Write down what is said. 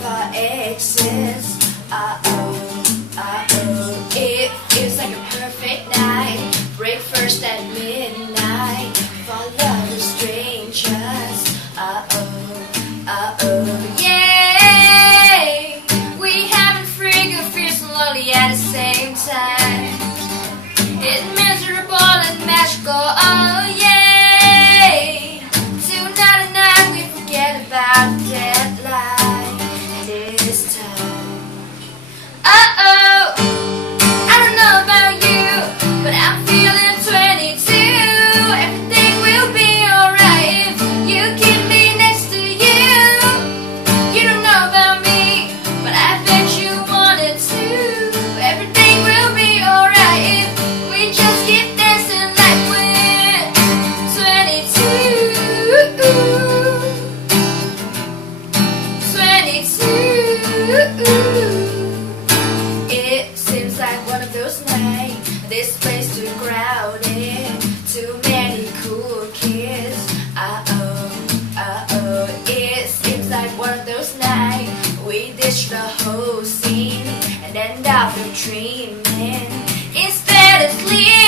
never exist. It feels like a perfect night. Break first at midnight. For lovers, strangers. Yeah. We having freaking fierce and lonely at the same time. It's miserable and magical. Oh yeah. Tonight and night we forget about the deadline. This time. I don't know about you, but I'm feeling 22. Everything will be alright if you keep me next to you. You don't know about me, but I bet you wanted to. Everything will be alright if we just keep dancing like we're 22. It seems like one of those nights. This place too crowded, too many cool kids. It seems like one of those nights. We ditch the whole scene and end up dreaming instead of sleeping.